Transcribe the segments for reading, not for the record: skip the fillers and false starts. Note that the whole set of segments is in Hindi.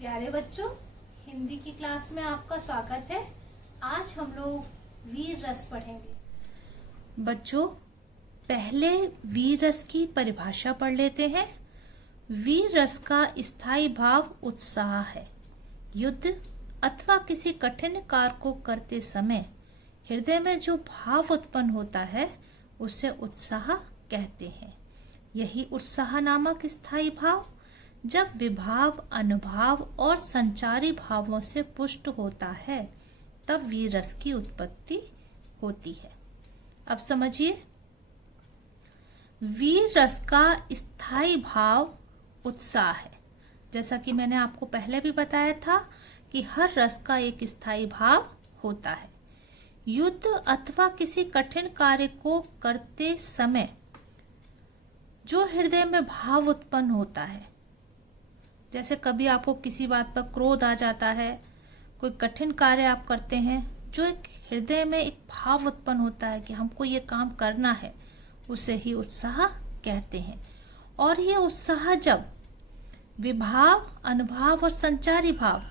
प्यारे बच्चों, हिंदी की क्लास में आपका स्वागत है। आज हम लोग वीर रस पढ़ेंगे। बच्चों, पहले वीर रस की परिभाषा पढ़ लेते हैं। वीर रस का स्थायी भाव उत्साह है। युद्ध अथवा किसी कठिन कार्य को करते समय हृदय में जो भाव उत्पन्न होता है उसे उत्साह कहते हैं। यही उत्साह नामक स्थायी भाव जब विभाव, अनुभाव और संचारी भावों से पुष्ट होता है तब वीर रस की उत्पत्ति होती है। अब समझिए, वीर रस का स्थायी भाव उत्साह है। जैसा कि मैंने आपको पहले भी बताया था कि हर रस का एक स्थायी भाव होता है। युद्ध अथवा किसी कठिन कार्य को करते समय जो हृदय में भाव उत्पन्न होता है, जैसे कभी आपको किसी बात पर क्रोध आ जाता है, कोई कठिन कार्य आप करते हैं, जो एक हृदय में एक भाव उत्पन्न होता है कि हमको ये काम करना है, उसे ही उत्साह कहते हैं। और ये उत्साह जब विभाव, अनुभाव और संचारी भाव,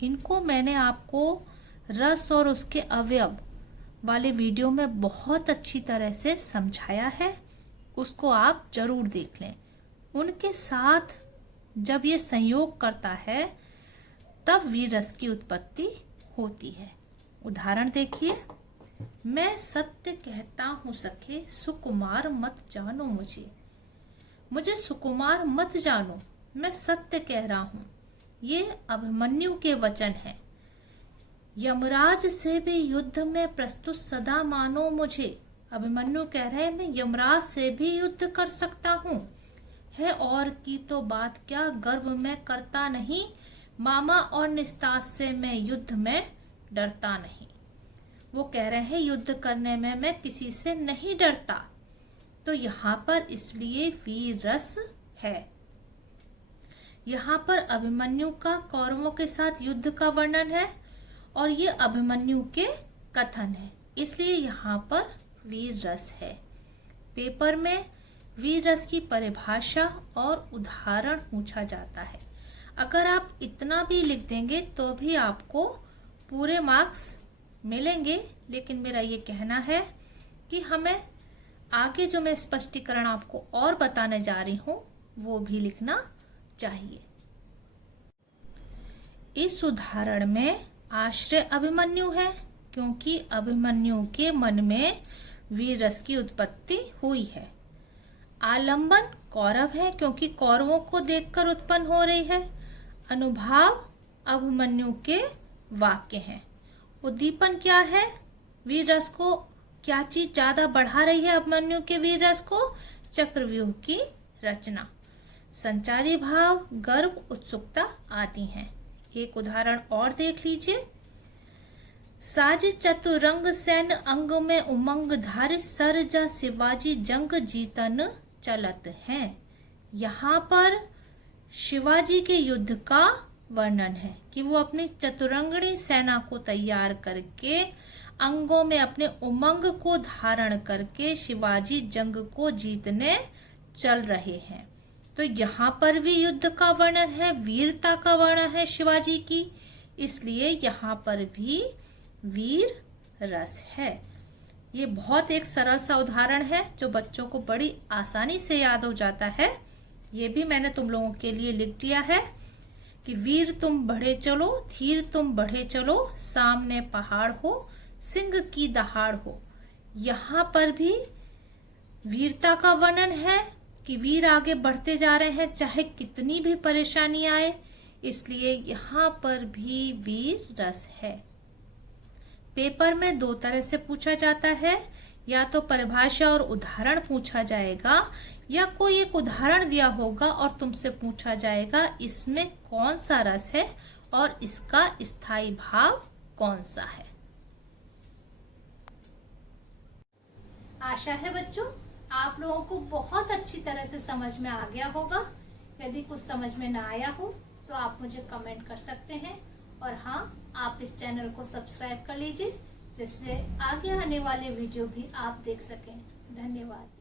इनको मैंने आपको रस और उसके अवयव वाले वीडियो में बहुत अच्छी तरह से समझाया है, उसको आप जरूर देख लें। उनके साथ जब ये संयोग करता है तब वीर रस की उत्पत्ति होती है। उदाहरण देखिए, मैं सत्य कहता हूँ सखे, सुकुमार मत जानो मुझे सुकुमार मत जानो, मैं सत्य कह रहा हूँ। ये अभिमन्यु के वचन है। यमराज से भी युद्ध में प्रस्तुत सदा मानो मुझे। अभिमन्यु कह रहे हैं मैं यमराज से भी युद्ध कर सकता हूँ। है और की तो बात क्या, गर्व में करता नहीं, मामा और निस्तास से मैं युद्ध में डरता नहीं। वो कह रहे हैं युद्ध करने में मैं किसी से नहीं डरता। तो यहाँ पर इसलिए वीर रस है। यहाँ पर अभिमन्यु का कौरवों के साथ युद्ध का वर्णन है और ये अभिमन्यु के कथन है, इसलिए यहाँ पर वीर रस है। पेपर में वीर रस की परिभाषा और उदाहरण पूछा जाता है। अगर आप इतना भी लिख देंगे तो भी आपको पूरे मार्क्स मिलेंगे, लेकिन मेरा ये कहना है कि हमें आगे जो मैं स्पष्टीकरण आपको और बताने जा रही हूँ वो भी लिखना चाहिए। इस उदाहरण में आश्रय अभिमन्यु है, क्योंकि अभिमन्यु के मन में वीर रस की उत्पत्ति हुई है। आलंबन कौरव है, क्योंकि कौरवों को देखकर उत्पन्न हो रही है। अनुभाव अभिमन्यु के वाक्य हैं। उद्दीपन क्या है, वीर रस को क्या चीज ज्यादा बढ़ा रही है अभिमन्यु के वीर रस को, चक्रव्यूह की रचना। संचारी भाव गर्व, उत्सुकता आदि हैं। एक उदाहरण और देख लीजिए। साज चतुरंग सैन्य अंग में उमंग धारी, सर जा शिवाजी जंग जीतन चलत हैं। यहाँ पर शिवाजी के युद्ध का वर्णन है कि वो अपनी चतुरंगणी सेना को तैयार करके, अंगों में अपने उमंग को धारण करके शिवाजी जंग को जीतने चल रहे हैं। तो यहाँ पर भी युद्ध का वर्णन है, वीरता का वर्णन है शिवाजी की, इसलिए यहाँ पर भी वीर रस है। ये बहुत एक सरल सा उदाहरण है जो बच्चों को बड़ी आसानी से याद हो जाता है। ये भी मैंने तुम लोगों के लिए लिख दिया है कि वीर तुम बढ़े चलो, धीर तुम बढ़े चलो, सामने पहाड़ हो, सिंह की दहाड़ हो। यहाँ पर भी वीरता का वर्णन है कि वीर आगे बढ़ते जा रहे हैं चाहे कितनी भी परेशानी आए, इसलिए यहाँ पर भी वीर रस है। पेपर में दो तरह से पूछा जाता है, या तो परिभाषा और उदाहरण पूछा जाएगा, या कोई एक उदाहरण दिया होगा और तुमसे पूछा जाएगा इसमें कौन सा रस है और इसका स्थायी भाव कौन सा है। आशा है बच्चों आप लोगों को बहुत अच्छी तरह से समझ में आ गया होगा। यदि कुछ समझ में ना आया हो तो आप मुझे कमेंट कर सकते हैं, और हाँ, आप इस चैनल को सब्सक्राइब कर लीजिए जिससे आगे आने वाले वीडियो भी आप देख सकें। धन्यवाद।